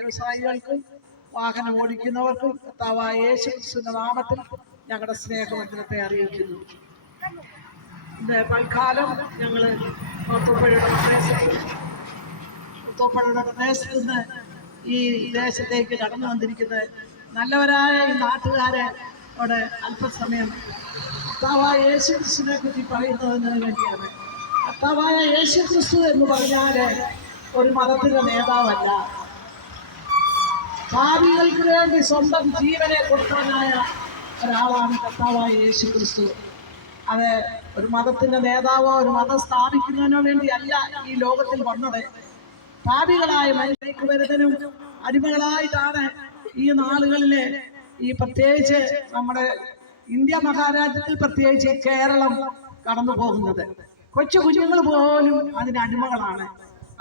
വ്യവസായികൾക്കും വാഹനം ഓടിക്കുന്നവർക്കും കർത്താവായ യേശുക്രിസ്തുവിന്റെ നാമത്തിൽ ഞങ്ങളുടെ സ്നേഹവന്ദനത്തെ അറിയിക്കുന്നു. ഇന്ന് പൽക്കാലം ഞങ്ങൾ മുത്തോപ്പുഴയുടെ പ്രദേശത്ത് നിന്ന് ഈ ദേശത്തേക്ക് കടന്നു വന്നിരിക്കുന്ന നല്ലവരായ ഈ നാട്ടുകാരോട് അല്പസമയം കർത്താവായ യേശുക്രിസ്തുവിനെ പറ്റി പറയുന്നതിന് വേണ്ടിയാണ്. കർത്താവായ യേശുക്രിസ്തു എന്ന് പറഞ്ഞാൽ ഒരു മതത്തിന്റെ നേതാവല്ല, ഭാവികൾക്ക് വേണ്ടി സ്വന്തം ജീവനെ കൊടുത്തവനായ ഒരാളാണ് കർത്താവായ യേശുക്രിസ്തു. അത് ഒരു മതത്തിന്റെ നേതാവോ ഒരു മതം സ്ഥാപിക്കുന്നതിനോ വേണ്ടിയല്ല ഈ ലോകത്തിൽ വന്നത്. ഭാവികളായ മനുഷ്യർക്ക് വരുന്നതിനും അടിമകളായിട്ടാണ് ഈ നാളുകളിലെ ഈ പ്രത്യേകിച്ച് നമ്മുടെ ഇന്ത്യ മഹാരാജ്യത്തിൽ പ്രത്യേകിച്ച് കേരളം കടന്നു പോകുന്നത്. കൊച്ചു കുഞ്ഞുങ്ങൾ പോലും അതിന് അടിമകളാണ്.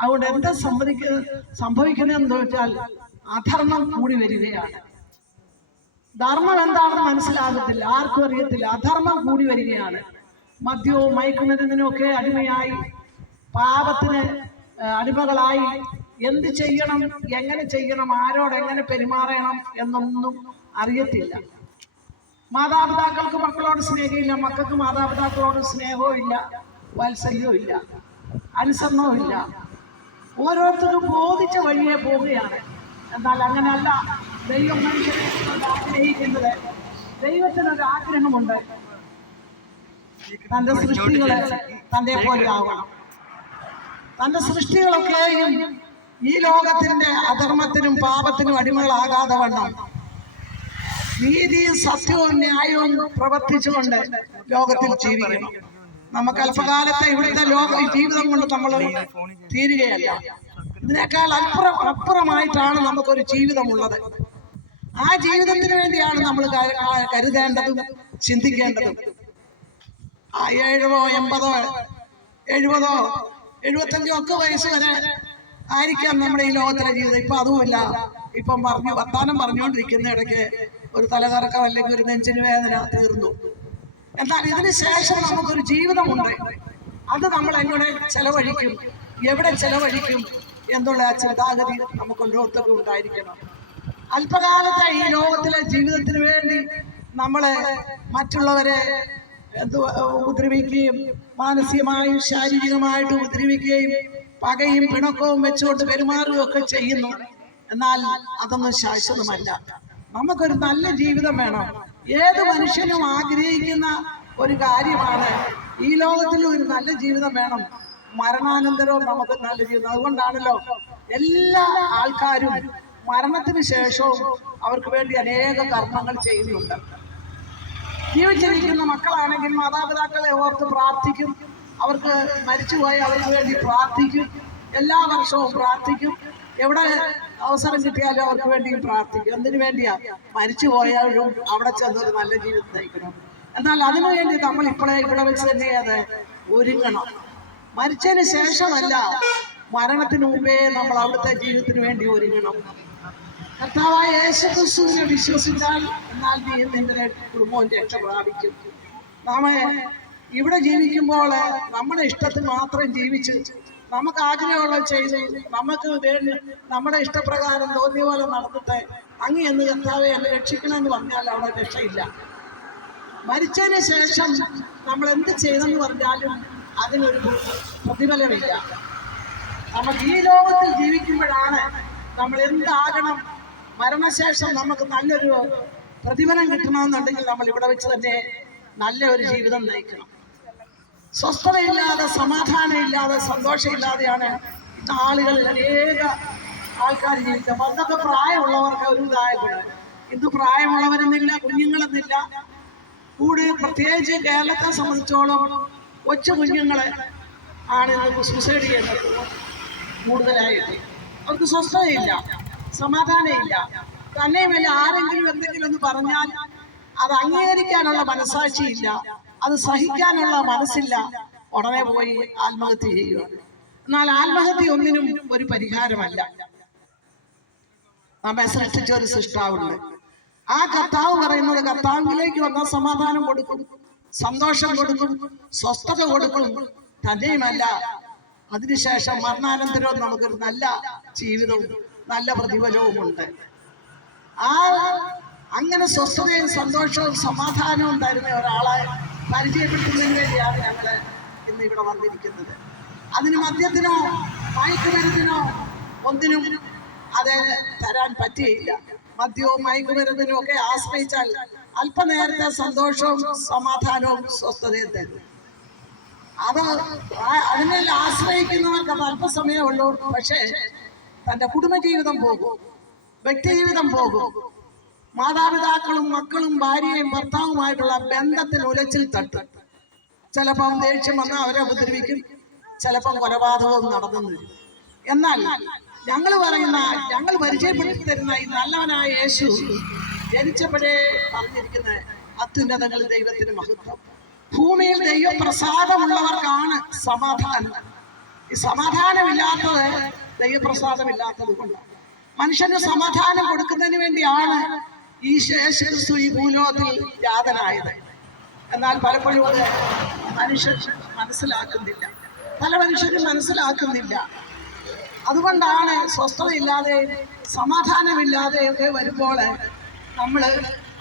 അതുകൊണ്ട് എന്താ സംഭവിക്കുന്നതെന്ന് വെച്ചാൽ അധർമ്മം കൂടി വരികയാണ്. ധർമ്മം എന്താണെന്ന് മനസ്സിലാകത്തില്ല, ആർക്കും അറിയത്തില്ല. അധർമ്മം കൂടി വരികയാണ്. മദ്യവും മയക്കുമരുന്നിനും ഒക്കെ അടിമയായി, പാപത്തിന് അടിമകളായി, എന്ത് ചെയ്യണം, എങ്ങനെ ചെയ്യണം, ആരോട് എങ്ങനെ പെരുമാറണം എന്നൊന്നും അറിയത്തില്ല. മാതാപിതാക്കൾക്ക് മക്കളോട് സ്നേഹമില്ല, മക്കൾക്ക് മാതാപിതാക്കളോട് സ്നേഹവും ഇല്ല, വാത്സല്യവും ഇല്ല, അനുസരണവും ഇല്ല. ഓരോരുത്തരും ബോധിച്ച വഴിയെ പോവുകയാണ്. എന്നാൽ അങ്ങനെയല്ല ദൈവം മനുഷ്യനെ ആഗ്രഹിക്കുന്നത്. ദൈവത്തിനൊരു ആഗ്രഹമുണ്ട്, തന്റെ സൃഷ്ടികളെ തന്റെ പോലെ ആവണം. തന്റെ സൃഷ്ടികളൊക്കെയും ഈ ലോകത്തിന്റെ അധർമ്മത്തിനും പാപത്തിനും അടിമകളാകാതെ വണ്ണം നീതിയും സത്യവും ന്യായവും പ്രവർത്തിച്ചുകൊണ്ട് ലോകത്തിൽ ജീവിക്കണം. നമുക്ക് അല്പകാലത്തെ ഇവിടുത്തെ ജീവിതം കൊണ്ട് നമ്മൾ തീരുകയല്ല. ഇതിനേക്കാൾ അപ്പുറമായിട്ടാണ് നമുക്കൊരു ജീവിതമുള്ളത്. ആ ജീവിതത്തിന് വേണ്ടിയാണ് നമ്മൾ കരുതേണ്ടതും ചിന്തിക്കേണ്ടതും. 70, 80, 70, 75 ഒക്കെ വയസ്സ് വരെ ആയിരിക്കാം നമ്മുടെ ഈ ലോകത്തിലെ ജീവിതം. ഇപ്പൊ അതുമില്ല. ഇപ്പം വർത്താനം പറഞ്ഞുകൊണ്ടിരിക്കുന്ന ഇടയ്ക്ക് ഒരു തലകറക്കം അല്ലെങ്കിൽ ഒരു നെഞ്ചിന് വേദന തീർന്നു. എന്നാൽ ഇതിന് ശേഷം നമുക്കൊരു ജീവിതമുണ്ട്. അത് നമ്മൾ എങ്ങനെ ചെലവഴിക്കും, എവിടെ ചെലവഴിക്കും എന്നുള്ള ചിന്താഗതി നമുക്ക് ഓരോരുത്തർക്കും ഉണ്ടായിരിക്കണം. അല്പകാലത്തെ ഈ ലോകത്തിലെ ജീവിതത്തിന് വേണ്ടി നമ്മളെ മറ്റുള്ളവരെ ഉപദ്രവിക്കുകയും മാനസികമായും ശാരീരികമായിട്ടും ഉപദ്രവിക്കുകയും പകയും പിണക്കവും വെച്ചുകൊണ്ട് പെരുമാറുകയും ഒക്കെ ചെയ്യുന്നു. എന്നാൽ അതൊന്നും ശാശ്വതമല്ല. നമുക്കൊരു നല്ല ജീവിതം വേണം. ഏത് മനുഷ്യനും ആഗ്രഹിക്കുന്ന ഒരു കാര്യമാണ് ഈ ലോകത്തിൽ ഒരു നല്ല ജീവിതം വേണം. മരണാനന്തരവും നമുക്ക് നല്ല ജീവിതം. അതുകൊണ്ടാണല്ലോ എല്ലാ ആൾക്കാരും മരണത്തിന് ശേഷവും അവർക്ക് വേണ്ടി അനേക കർമ്മങ്ങൾ ചെയ്യുന്നുണ്ട്. ജീവിച്ചിരിക്കുന്ന മക്കളാണെങ്കിൽ മാതാപിതാക്കളെ ഓർത്ത് പ്രാർത്ഥിക്കും. അവർക്ക് മരിച്ചുപോയ അവർക്ക് വേണ്ടി പ്രാർത്ഥിക്കും. എല്ലാ വർഷവും പ്രാർത്ഥിക്കും. എവിടെ അവസരം കിട്ടിയാലും അവർക്ക് വേണ്ടി പ്രാർത്ഥിക്കും. എന്തിനു വേണ്ടിയാ? മരിച്ചു പോയാലും അവിടെ ചെന്നൊരു നല്ല ജീവിതം നയിക്കണം. എന്നാൽ അതിനുവേണ്ടി നമ്മൾ ഇവിടെ വെച്ച് തന്നെ അത് ഒരുങ്ങണം. മരിച്ചതിന് ശേഷമല്ല, മരണത്തിന് മുമ്പേ നമ്മൾ അവിടുത്തെ ജീവിതത്തിന് വേണ്ടി ഒരുങ്ങണം. കർത്താവായ യേശുക്രിസ്തുവിനെ വിശ്വസിച്ചാൽ എന്നാൽ നീ നിന്റെ കുടുംബവും രക്ഷ പ്രാപിക്കും. നാം ഇവിടെ ജീവിക്കുമ്പോൾ നമ്മുടെ ഇഷ്ടത്തിന് മാത്രം ജീവിച്ച് നമുക്ക് ആഗ്രഹമുള്ളത് ചെയ്ത് നമുക്ക് വേണ്ടി നമ്മുടെ ഇഷ്ടപ്രകാരം തോന്നിയ പോലെ നടന്നിട്ട് അങ്ങ് എന്ന് കർത്താവെ എന്നെ രക്ഷിക്കണമെന്ന് പറഞ്ഞാൽ അവിടെ രക്ഷയില്ല. മരിച്ചതിന് ശേഷം നമ്മൾ എന്ത് ചെയ്തെന്ന് പറഞ്ഞാലും അതിനൊരു പ്രതിഫലമില്ല. നമുക്ക് ഈ ലോകത്തിൽ ജീവിക്കുമ്പോഴാണ് നമ്മൾ എന്താകണം. മരണശേഷം നമുക്ക് നല്ലൊരു പ്രതിഫലം കിട്ടണമെന്നുണ്ടെങ്കിൽ നമ്മൾ ഇവിടെ വെച്ച് തന്നെ നല്ല ഒരു ജീവിതം നയിക്കണം. സ്വസ്ഥതയില്ലാതെ, സമാധാനമില്ലാതെ, സന്തോഷമില്ലാതെയാണ് ഇന്ന് ആളുകളിൽ അനേക ആൾക്കാർ ജീവിക്കുക. പണ്ടൊക്കെ പ്രായമുള്ളവർക്ക് ഒരു ഇതായ ഗുണം. ഇന്ന് പ്രായമുള്ളവരെന്നില്ല, കുഞ്ഞുങ്ങളെന്നില്ല. പ്രത്യേകിച്ച് കേരളത്തെ സംബന്ധിച്ചോളം കൊച്ചു കുഞ്ഞുങ്ങളെ ആണ് ഇന്ന് സൂസൈഡ് ചെയ്യുന്നത് കൂടുതലായിട്ട്. അവർക്ക് സ്വസ്ഥതയില്ല, സമാധാനമില്ല. തന്നെയുമല്ല, ആരെങ്കിലും എന്തെങ്കിലും ഒന്ന് പറഞ്ഞാൽ അത് അംഗീകരിക്കാനുള്ള മനസാക്ഷിയില്ല, അത് സഹിക്കാനുള്ള മനസ്സില്ല. ഉടനെ പോയി ആത്മഹത്യ ചെയ്യുക. എന്നാൽ ആത്മഹത്യ ഒന്നിനും ഒരു പരിഹാരമല്ല. നമ്മെ സൃഷ്ടിച്ച ഒരു സൃഷ്ടാവുണ്ട്. ആ കർത്താവ് പറയുന്നത് കർത്താവിലേക്ക് വന്നാൽ സമാധാനം കൊടുക്കും, സന്തോഷം കൊടുക്കും, സ്വസ്ഥത കൊടുക്കും. തന്നെയുമല്ല, അതിനുശേഷം മരണാനന്തരവും നമുക്കൊരു നല്ല ജീവിതവും നല്ല പ്രതിഫലവുമുണ്ട്. ആ അങ്ങനെ സ്വസ്ഥതയും സന്തോഷവും സമാധാനവും തരുന്ന ഒരാളെ പരിചയപ്പെടുത്തുന്നതിന് വേണ്ടിയാണ് ഞങ്ങൾ ഇന്ന് ഇവിടെ വന്നിരിക്കുന്നത്. അതിന് മദ്യത്തിനോ മയക്കുമരുന്നിനോ ഒന്നിനും അത് തരാൻ പറ്റിയില്ല. മദ്യവും മയക്കുമരുന്നിനും ഒക്കെ ആശ്രയിച്ചാൽ അല്പനേരത്തെ സന്തോഷവും സമാധാനവും സ്വസ്ഥതയും തരും. അതിനെ ആശ്രയിക്കുന്നവർക്ക് അത് അല്പസമയമേ ഉള്ളൂ. പക്ഷേ തൻ്റെ കുടുംബജീവിതം പോകും, വ്യക്തിജീവിതം പോകും, മാതാപിതാക്കളും മക്കളും ഭാര്യയും ഭർത്താവുമായിട്ടുള്ള ബന്ധത്തിൽ ഉലച്ചിൽ തട്ടും. ചിലപ്പം ദേഷ്യം വന്ന് അവരെ ഉപദ്രവിക്കും, ചിലപ്പം കൊലപാതകവും നടന്നു. എന്നാൽ ഞങ്ങൾ പരിചയപ്പെടുത്തി തരുന്ന ഈ നല്ലവനായ യേശു ജനിച്ചപ്പോഴേ പറഞ്ഞിരിക്കുന്ന അത്യുന്നതങ്ങൾ ദൈവത്തിന് മഹത്വം. ഭൂമിയിൽ ദൈവപ്രസാദമുള്ളവർക്കാണ് സമാധാനം. ഈ സമാധാനമില്ലാത്തത് ദൈവപ്രസാദമില്ലാത്തത് കൊണ്ടാണ്. മനുഷ്യന് സമാധാനം കൊടുക്കുന്നതിന് വേണ്ടിയാണ് ഈ യേശു ഈ ഭൂലോകത്തിൽ ജാതനായത്. എന്നാൽ പലപ്പോഴും അത് മനുഷ്യർ മനസ്സിലാക്കുന്നില്ല, പല മനുഷ്യരും മനസ്സിലാക്കുന്നില്ല. അതുകൊണ്ടാണ് സ്വസ്ഥതയില്ലാതെയും സമാധാനമില്ലാതെയൊക്കെ വരുമ്പോൾ നമ്മൾ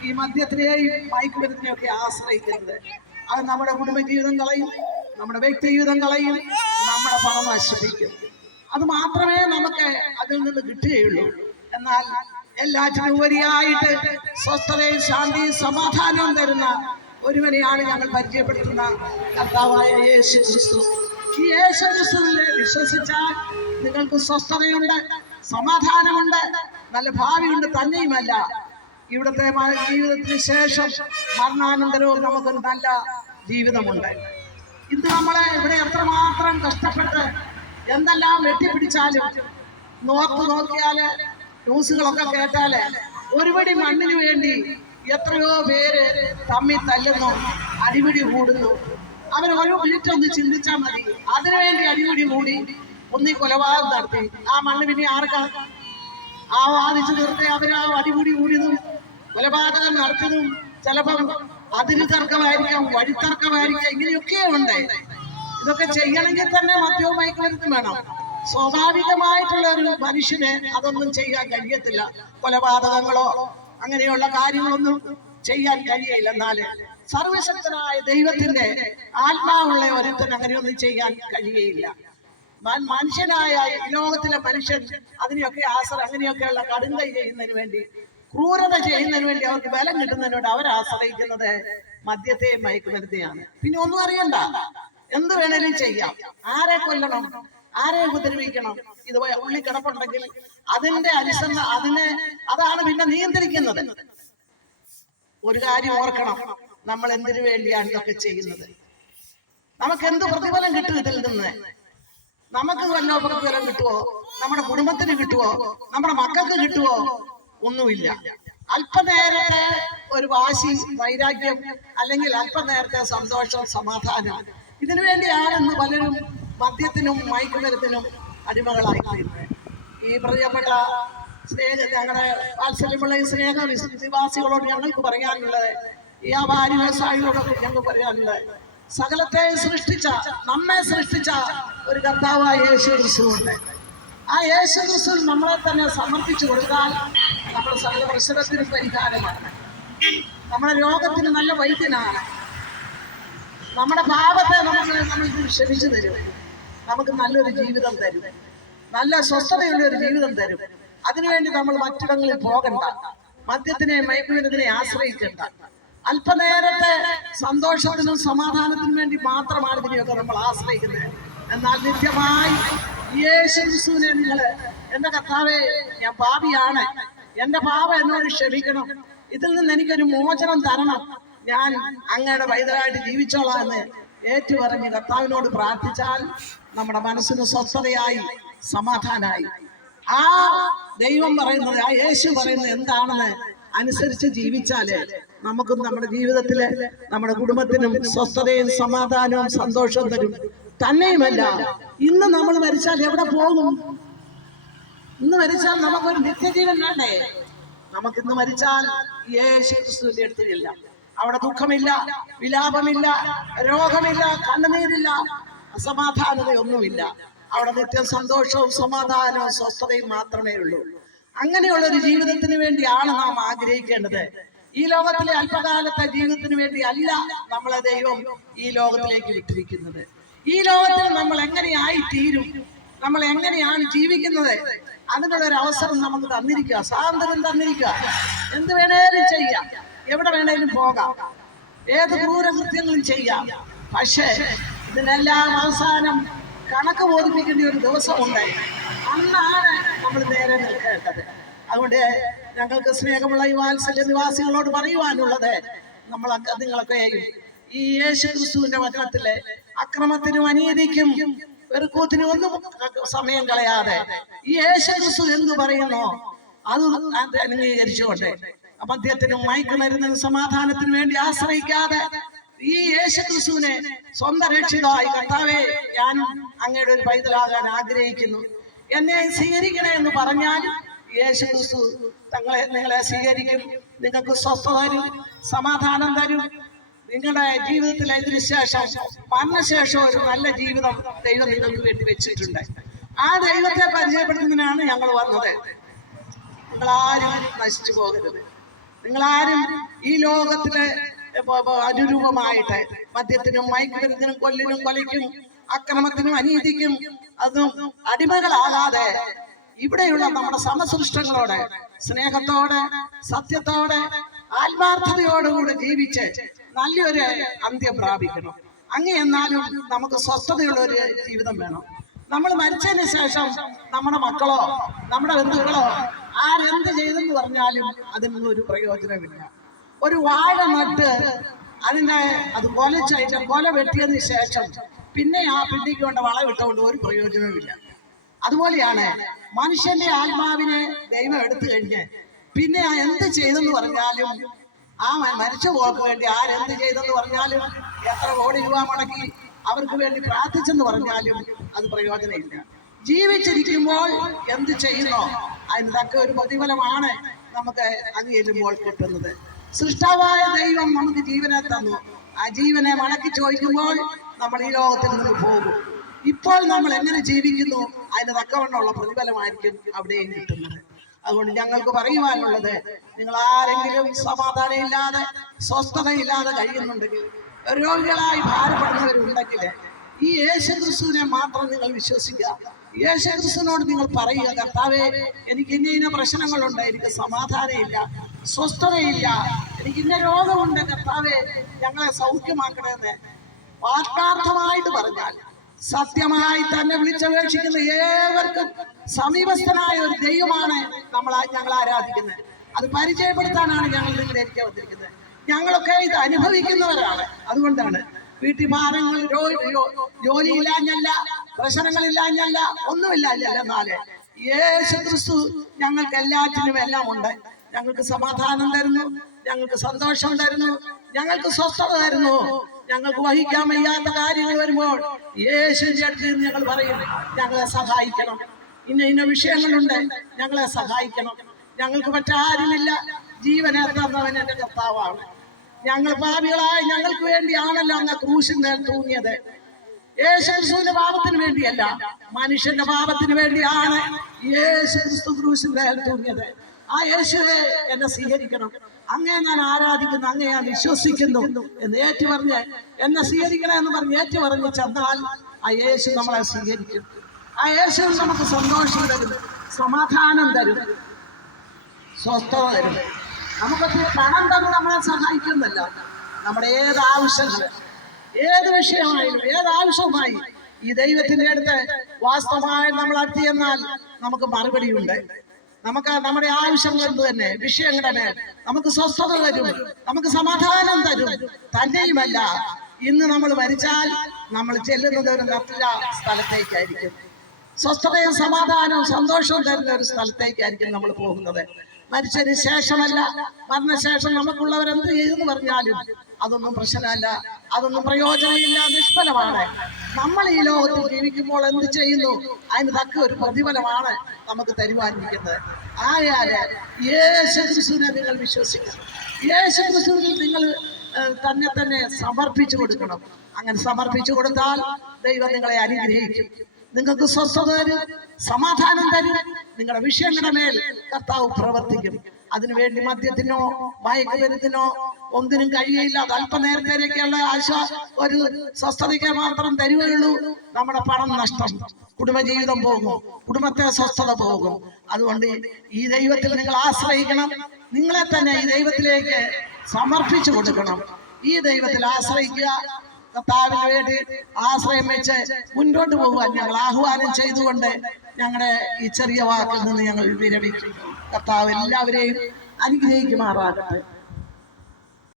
ഈ മദ്യത്തിനെയും മയക്കുമരുന്നിനെയൊക്കെ ആശ്രയിക്കുന്നത്. അത് നമ്മുടെ കുടുംബജീവിതം കളയും, നമ്മുടെ വ്യക്തിജീവിതം കളയും, നമ്മുടെ പണം നശിപ്പിക്കും. അത് മാത്രമേ നമുക്ക് അതിൽ നിന്ന് കിട്ടുകയുള്ളൂ. എന്നാൽ എല്ലാറ്റിനും ഉപരിയായിട്ട് സ്വസ്ഥതയും ശാന്തിയും സമാധാനവും തരുന്ന ഒരുവനെയാണ് ഞങ്ങൾ പരിചയപ്പെടുത്തുന്ന കർത്താവായ യേശു ക്രിസ്തു. ഈ യേശു ക്രിസ്തുവിനെ വിശ്വസിച്ചാൽ നിങ്ങൾക്ക് സ്വസ്ഥതയുണ്ട്, സമാധാനമുണ്ട്, നല്ല ഭാവിയുണ്ട്. തന്നെയുമല്ല, ഇവിടുത്തെ ജീവിതത്തിന് ശേഷം മരണാനന്തരവും നമുക്കൊരു നല്ല ജീവിതമുണ്ട്. ഇന്ന് നമ്മളെ ഇവിടെ എത്രമാത്രം കഷ്ടപ്പെട്ട് എന്തെല്ലാം വെട്ടിപ്പിടിച്ചാലും നോക്കിയാല് ന്യൂസുകളൊക്കെ കേട്ടാല് ഒരുപടി മണ്ണിന് വേണ്ടി എത്രയോ പേര് തമ്മിൽ തല്ലുന്നു, അടിപിടി കൂടുന്നു. അവർ ഒരു മിനിറ്റ് ഒന്ന് ചിന്തിച്ചാൽ മതി, അതിനുവേണ്ടി അടിപിടി കൂടി ഒന്നീ കൊലപാതകം നടത്തി. ആ മണ്ണ് പിന്നെ ആർക്കാണ്? ആ വാദിച്ചു നിർത്തി അവരാ അടിപിടി കൂടിയതും കൊലപാതകം നടത്തിയതും ചിലപ്പം അതിര് തർക്കമായിരിക്കാം, വഴിത്തർക്കമായിരിക്കാം, ഇങ്ങനെയൊക്കെ ഉണ്ട്. ഇതൊക്കെ ചെയ്യണമെങ്കിൽ തന്നെ മദ്യവും മയക്കുമരുന്നും വേണം. സ്വാഭാവികമായിട്ടുള്ള ഒരു മനുഷ്യന് അതൊന്നും ചെയ്യാൻ കഴിയത്തില്ല. കൊലപാതകങ്ങളോ അങ്ങനെയുള്ള കാര്യങ്ങളൊന്നും ചെയ്യാൻ കഴിയില്ല. എന്നാല് സർവശക്തനായ ദൈവത്തിന്റെ ആത്മാവുള്ള ഒരുത്തൻ അങ്ങനെയൊന്നും ചെയ്യാൻ കഴിയുകയില്ല. മനുഷ്യനായ ലോകത്തിലെ മനുഷ്യൻ അതിനെയൊക്കെ അങ്ങനെയൊക്കെയുള്ള കടുങ്കൈ ചെയ്യുന്നതിന് വേണ്ടി, ക്രൂരത ചെയ്യുന്നതിന് വേണ്ടി, അവർക്ക് ബലം കിട്ടുന്നതിന് വേണ്ടി അവർ ആശ്രയിക്കുന്നത് മദ്യത്തെയും മയക്കുമരുന്നെയാണ്. പിന്നെ ഒന്നും അറിയണ്ട, എന്ത് വേണേലും ചെയ്യാം. ആരെ കൊല്ലണം, ആരെ ഉപദ്രവിക്കണം, ഇത് ഉള്ളി കിടപ്പുണ്ടെങ്കിൽ അതിന്റെ അതാണ് പിന്നെ നിയന്ത്രിക്കുന്നത്. ഒരു കാര്യം ഓർക്കണം, നമ്മൾ എന്തിനു വേണ്ടിയാണ് ഇതൊക്കെ ചെയ്യുന്നത്? നമുക്ക് എന്ത് പ്രതിഫലം കിട്ടും ഇതിൽ നിന്ന്? നമുക്ക് വല്ല പ്രതിഫലം കിട്ടുവോ? നമ്മുടെ കുടുംബത്തിന് കിട്ടുവോ? നമ്മുടെ മക്കൾക്ക് കിട്ടുവോ? ഒന്നുമില്ല. അല്പനേരത്തെ ഒരു വാശി, വൈരാഗ്യം, അല്ലെങ്കിൽ അല്പനേരത്തെ സന്തോഷം, സമാധാനം, ഇതിനു വേണ്ടിയാണ് ഇന്ന് പലരും മദ്യത്തിനും മയക്കുമരുന്നിനും അടിമകളായിത്തീരുന്നത്. ഈ പ്രിയപ്പെട്ട ഞങ്ങളുടെ വാത്സല്യമുള്ള ഈ സ്നേഹവാസികളോട് ഞങ്ങൾക്ക് പറയാനുള്ളത്, ഈ വ്യാപാരി വ്യവസായികളോടൊക്കെ ഞങ്ങൾക്ക് പറയാനുള്ളത്, സകലത്തെ നമ്മെ സൃഷ്ടിച്ച ഒരു കർത്താവായ യേശു ക്രിസ്തുവുണ്ട്. ആ യേശു ക്രിസ്തു നമ്മളെ തന്നെ സമർപ്പിച്ചു കൊടുത്താൽ നമ്മുടെ സകല പ്രശ്നത്തിന് പരിഹാരമാണ്, നമ്മുടെ രോഗത്തിന് നല്ല വൈദ്യനാണ്, നമ്മുടെ പാപത്തെ നമുക്ക് ക്ഷമിച്ചു തരും, നമുക്ക് നല്ലൊരു ജീവിതം തരും, നല്ല സ്വസ്ഥതയുള്ള ഒരു ജീവിതം തരും. അതിനുവേണ്ടി നമ്മൾ മറ്റിടങ്ങളിൽ പോകണ്ട, മദ്യത്തിനെ മയക്കുമരുന്നിനെ ആശ്രയിക്കണ്ട. അല്പനേരത്തെ സന്തോഷത്തിനും സമാധാനത്തിനും വേണ്ടി മാത്രമാണ് ഇതിനെയൊക്കെ നമ്മൾ ആശ്രയിക്കുന്നത്. എന്നാൽ നിത്യമായി യേശു ക്രിസ്തുവിനെ നിങ്ങൾ, എന്റെ കർത്താവേ, ഞാൻ പാപിയാണ്, എന്റെ പാപം എന്നോട് ക്ഷമിക്കണം, ഇതിൽ നിന്ന് എനിക്കൊരു മോചനം തരണം, ഞാൻ അങ്ങയുടെ പൈതലായിട്ട് ജീവിച്ചോളാം എന്ന് ഏറ്റുപറഞ്ഞ് കർത്താവിനോട് പ്രാർത്ഥിച്ചാൽ നമ്മുടെ മനസ്സിന് സ്വസ്ഥതയായി, സമാധാനമായി. ആ ദൈവം പറയുന്നത്, ആ യേശു പറയുന്നത് എന്താണെന്ന് അനുസരിച്ച് ജീവിച്ചാല് നമുക്കും നമ്മുടെ ജീവിതത്തില്, നമ്മുടെ കുടുംബത്തിനും സ്വസ്ഥതയും സമാധാനവും സന്തോഷവും തരും. തന്നെയുമല്ല, ഇന്ന് നമ്മൾ മരിച്ചാൽ എവിടെ പോകും? ഇന്ന് മരിച്ചാൽ നമുക്കൊരു നിത്യജീവൻ വേണ്ടേ? നമുക്കിന്ന് മരിച്ചാൽ യേശു ക്രിസ്തുവിന്റെ അടുത്തില്ല. അവിടെ ദുഃഖമില്ല, വിലാപമില്ല, രോഗമില്ല, കണ്ണുനീരില്ല, അസമാധാനതയൊന്നുമില്ല. അവിടെ നിത്യം സന്തോഷവും സമാധാനവും സ്വസ്ഥതയും മാത്രമേ ഉള്ളൂ. അങ്ങനെയുള്ള ഒരു ജീവിതത്തിന് വേണ്ടിയാണ് നാം ആഗ്രഹിക്കേണ്ടത്. ഈ ലോകത്തിലെ അല്പകാലത്തെ ജീവിതത്തിന് വേണ്ടി അല്ല നമ്മളെ ദൈവം ഈ ലോകത്തിലേക്ക് വിട്ടിരിക്കുന്നത്. ഈ ലോകത്തിൽ നമ്മൾ എങ്ങനെയായി തീരും, നമ്മൾ എങ്ങനെയാണ് ജീവിക്കുന്നത്, അതിനുള്ള ഒരു അവസരം നമുക്ക് തന്നിരിക്കുക, സ്വാതന്ത്ര്യം തന്നിരിക്കുക. എന്ത് വേണേലും ചെയ്യാം, എവിടെ വേണേലും പോകാം, ഏത് ക്രൂരകൃത്യങ്ങളും ചെയ്യാം. പക്ഷേ ഇതിനെല്ലാം അവസാനം കണക്ക് ബോധിപ്പിക്കേണ്ട ഒരു ദിവസമുണ്ട്. അന്നാണ് നമ്മൾ നേരെ നിൽക്കേണ്ടത്. അതുകൊണ്ട് ഞങ്ങൾക്ക് സ്നേഹമുള്ള ഈ വാത്സല്യ നിവാസികളോട് പറയുവാനുള്ളത്, നിങ്ങളൊക്കെയും ഈ യേശു ക്രിസ്തുവിന്റെ വചനത്തിലെ അക്രമത്തിനും അനീതിക്കും വെറുക്കൂത്തിനും ഒന്നും സമയം കളയാതെ ഈ യേശു ക്രിസ്തു എന്തു പറയുന്നോ അത് അംഗീകരിച്ചുകൊണ്ട് മദ്യത്തിനും മയക്കുമരുന്നിനും സമാധാനത്തിനും വേണ്ടി ആശ്രയിക്കാതെ ഈ യേശു ക്രിസ്തുവിനെ സ്വന്തം രക്ഷിതായി, കർത്താവേ ഞാൻ അങ്ങയുടെ ഒരു പൈതലാകാൻ ആഗ്രഹിക്കുന്നു, എന്നെ സ്വീകരിക്കണേ എന്ന് പറഞ്ഞാൽ യേശു ക്രിസ്തു നിങ്ങളെ സ്വീകരിക്കും. നിങ്ങൾക്ക് സ്വസ്ഥത തരും, സമാധാനം തരും. നിങ്ങളുടെ ജീവിതത്തിൽ ഇതിന് ശേഷം മരണശേഷം ഒരു നല്ല ജീവിതം ദൈവം നിങ്ങൾക്ക് വേണ്ടി വെച്ചിട്ടുണ്ട്. ആ ദൈവത്തെ പരിചയപ്പെടുത്തുന്നതിനാണ് ഞങ്ങൾ വന്നത്. നിങ്ങളാരും നശിച്ചു പോകരുത്. നിങ്ങളാരും ഈ ലോകത്തിലെ അനുരൂപമായിട്ട് മദ്യത്തിനും മയക്കുമരുന്നിനും കൊല്ലിനും കൊലയ്ക്കും അക്രമത്തിനും അനീതിക്കും അതും അടിമകളാകാതെ ഇവിടെയുള്ള നമ്മുടെ സമസൃഷ്ടങ്ങളോട് സ്നേഹത്തോടെ സത്യത്തോടെ ആത്മാർത്ഥതയോടുകൂടി ജീവിച്ച് നല്ലൊരു അന്ത്യം പ്രാപിക്കണം. എന്നാലും നമുക്ക് സ്വസ്ഥതയുള്ള ഒരു ജീവിതം വേണം. നമ്മൾ മരിച്ചതിന് ശേഷം നമ്മുടെ മക്കളോ നമ്മുടെ ബന്ധുക്കളോ ആരെന്ത് ചെയ്തെന്ന് പറഞ്ഞാലും അതിനൊന്നും ഒരു പ്രയോജനമില്ല. ഒരു വാഴ നട്ട് അത് കൊല വെട്ടിയതിന് ശേഷം പിന്നെ ആ പിണ്ടിക്ക് കൊണ്ട് വളമിട്ടുകൊണ്ട് ഒരു പ്രയോജനവുമില്ല. അതുപോലെയാണ് മനുഷ്യന്റെ ആത്മാവിനെ ദൈവം എടുത്തു കഴിഞ്ഞ് പിന്നെ എന്ത് ചെയ്തെന്ന് പറഞ്ഞാലും ആ മരിച്ചു പോക്ക് വേണ്ടി ആരെന്ത് ചെയ്തെന്ന് പറഞ്ഞാലും എത്ര കോടി രൂപ മുടക്കി അവർക്ക് വേണ്ടി പ്രാർത്ഥിച്ചെന്ന് പറഞ്ഞാലും അത് പ്രയോജനമില്ല. ജീവിച്ചിരിക്കുമ്പോൾ എന്ത് ചെയ്യുന്നോ അതിന് തക്ക ഒരു പ്രതിഫലമാണ് നമുക്ക് അത് ചെല്ലുമ്പോൾ കിട്ടുന്നത്. സൃഷ്ടാവായ ദൈവം നമുക്ക് ജീവനെ തന്നു. ആ ജീവനെ മടക്കി ചോദിക്കുമ്പോൾ നമ്മൾ ഈ ലോകത്തിൽ നിന്ന് പോകും. ഇപ്പോൾ നമ്മൾ എങ്ങനെ ജീവിക്കുന്നു അതിന് തക്കവണ്ണമുള്ള പ്രതിഫലമായിരിക്കും അവിടെയും കിട്ടുന്നത്. അതുകൊണ്ട് ഞങ്ങൾക്ക് പറയുവാനുള്ളത്, നിങ്ങൾ ആരെങ്കിലും സമാധാനമില്ലാതെ സ്വസ്ഥതയില്ലാതെ കഴിയുന്നുണ്ടെങ്കിൽ, രോഗികളായി ഭാരപ്പെടുന്നവരുണ്ടെങ്കിൽ ഈ യേശു ക്രിസ്തുവിനെ മാത്രം നിങ്ങൾ വിശ്വസിക്കുക. യേശു ക്രിസ്തുവിനോട് നിങ്ങൾ പറയുക, കർത്താവേ എനിക്ക് ഇന്ന പ്രശ്നങ്ങളുണ്ട്, എനിക്ക് സമാധാനമില്ല, സ്വസ്ഥതയില്ല, എനിക്ക് ഇന്ന രോഗമുണ്ട്, കർത്താവേ ഞങ്ങളെ സൗഖ്യമാക്കണമെന്ന് ആത്മാർത്ഥമായിട്ട് പറഞ്ഞാൽ സത്യമായി തന്നെ വിളിച്ചപേക്ഷിക്കുന്ന ഏവർക്കും സമീപസ്ഥനായ ഒരു ദൈവമാണ് ഞങ്ങൾ ആരാധിക്കുന്നത്. അത് പരിചയപ്പെടുത്താനാണ് ഞങ്ങൾ നിങ്ങളിലേക്ക് വന്നിരിക്കുന്നത്. ഞങ്ങളൊക്കെ ഇത് അനുഭവിക്കുന്നവരാണ്. അതുകൊണ്ടാണ് വീട്ടിൽ ഭാരങ്ങൾ, ജോലിയില്ലാഞ്ഞല്ല, പ്രശ്നങ്ങളില്ലാഞ്ഞല്ല, ഒന്നുമില്ലാഞ്ഞല്ല. എന്നാല് യേശു ക്രിസ്തു ഞങ്ങൾക്ക് എല്ലാറ്റിനും എല്ലാം ഉണ്ട്. ഞങ്ങൾക്ക് സമാധാനം തരുന്നു, ഞങ്ങൾക്ക് സന്തോഷം തരുന്നു, ഞങ്ങൾക്ക് സ്വസ്ഥത തരുന്നു. ഞങ്ങൾക്ക് വഹിക്കാൻ വയ്യാത്ത കാര്യങ്ങൾ വരുമ്പോൾ യേശുവിന്റെ അടുത്ത് ഞങ്ങൾ പറയും, ഞങ്ങളെ സഹായിക്കണം, ഇന്ന വിഷയങ്ങളുണ്ട്, ഞങ്ങളെ സഹായിക്കണം. ഞങ്ങൾക്ക് മറ്റാരുമില്ല, ജീവനെ തന്നവൻ എന്റെ കർത്താവാണ്. ഞങ്ങൾ പാപികളായി ഞങ്ങൾക്ക് വേണ്ടിയാണല്ലോ അങ്ങ് ക്രൂശിന്മേൽ തൂങ്ങിയത്. യേശു ക്രിസ്തുവിന്റെ പാപത്തിന് വേണ്ടിയല്ല, മനുഷ്യന്റെ പാപത്തിന് വേണ്ടിയാണ് യേശു ക്രിസ്തു ക്രൂശിന്മേൽ തൂങ്ങിയത്. ആ യേശുവെ എന്നെ സ്വീകരിക്കണം, അങ്ങേ ഞാൻ ആരാധിക്കുന്നു, അങ്ങേ ഞാൻ വിശ്വസിക്കുന്നു എന്ന് ഏറ്റുപറഞ്ഞ് എന്നെ സ്വീകരിക്കണം എന്ന് പറഞ്ഞ് ഏറ്റുപറഞ്ഞ് ചെന്നാൽ ആ യേശു നമ്മളെ സ്വീകരിക്കും. ആ യേശു നമുക്ക് സന്തോഷം തരും, സമാധാനം തരും, സ്വസ്ഥത തരും. നമുക്കൊക്കെ പണം തന്ന് നമ്മളെ സഹായിക്കുന്നില്ല. നമ്മുടെ ഏത് ആവശ്യങ്ങൾ, ഏത് വിഷയമായാലും, ഏത് ആവശ്യവുമായി ഈ ദൈവത്തിന്റെ അടുത്ത് വാസ്തവമായി നമ്മൾ അടുത്തിയെന്നാൽ നമുക്ക് മറുപടിയുണ്ട്. നമുക്ക് നമ്മുടെ ആവശ്യങ്ങൾ എന്ത് തന്നെ, വിഷയങ്ങൾ തന്നെ നമുക്ക് സ്വസ്ഥത തരും, നമുക്ക് സമാധാനം തരും. തന്നെയുമല്ല, ഇന്ന് നമ്മൾ മരിച്ചാൽ നമ്മൾ ചെല്ലുന്നത് ഒരു നല്ല സ്ഥലത്തേക്കായിരിക്കും. സ്വസ്ഥതയും സമാധാനവും സന്തോഷവും തരുന്ന ഒരു സ്ഥലത്തേക്കായിരിക്കും നമ്മൾ പോകുന്നത്. മരിച്ചതിന് ശേഷമല്ല, മരണശേഷം നമുക്കുള്ളവരെന്ത് ചെയ്തെന്ന് പറഞ്ഞാലും അതൊന്നും പ്രശ്നമല്ല, അതൊന്നും പ്രയോജനമില്ല, നിഷ്ഫലമാണ്. നമ്മൾ ഈ ലോകത്തിൽ ജീവിക്കുമ്പോൾ എന്ത് ചെയ്യുന്നു അതിന് തക്ക ഒരു പ്രതിഫലമാണ് നമുക്ക് തരുവാനിരിക്കുന്നത്. ആയാല് യേശു ക്രിസ്തുവിനെ നിങ്ങൾ വിശ്വസിക്കണം. യേശു ക്രിസ്തുവിൽ നിങ്ങൾ തന്നെ സമർപ്പിച്ചു കൊടുക്കണം. അങ്ങനെ സമർപ്പിച്ചു കൊടുത്താൽ ദൈവം നിങ്ങളെ അനുഗ്രഹിക്കും. നിങ്ങൾക്ക് സ്വസ്ഥത തരും, സമാധാനം തരും. നിങ്ങളുടെ വിഷയങ്ങളുടെ മേൽ കർത്താവ് പ്രവർത്തിക്കും. അതിനുവേണ്ടി മദ്യത്തിനോ മയക്കുമരുന്നിനോ ഒന്നിനും കഴിയയില്ല. അത് അല്പനേരത്തേക്കുള്ള ഒരു സ്വസ്ഥതയ്ക്ക് മാത്രം തരുകയുള്ളൂ. നമ്മുടെ പണം നഷ്ടം, കുടുംബജീവിതം പോകും, കുടുംബത്തെ സ്വസ്ഥത പോകും. അതുകൊണ്ട് ഈ ദൈവത്തിൽ നിങ്ങൾ ആശ്രയിക്കണം. നിങ്ങളെ തന്നെ ഈ ദൈവത്തിലേക്ക് സമർപ്പിച്ചു കൊടുക്കണം. ഈ ദൈവത്തിൽ ആശ്രയിക്കുക. കർത്താവിന് വേണ്ടി ആശ്രയം വെച്ച് മുന്നോട്ട് പോകുവാൻ ഞങ്ങൾ ആഹ്വാനം ചെയ്തുകൊണ്ട് ഞങ്ങളുടെ ഈ ചെറിയ വാക്കിൽ നിന്ന് ഞങ്ങൾ വിരമിക്കും. കർത്താവ് എല്ലാവരെയും അനുഗ്രഹിക്കുമാറാകട്ടെ.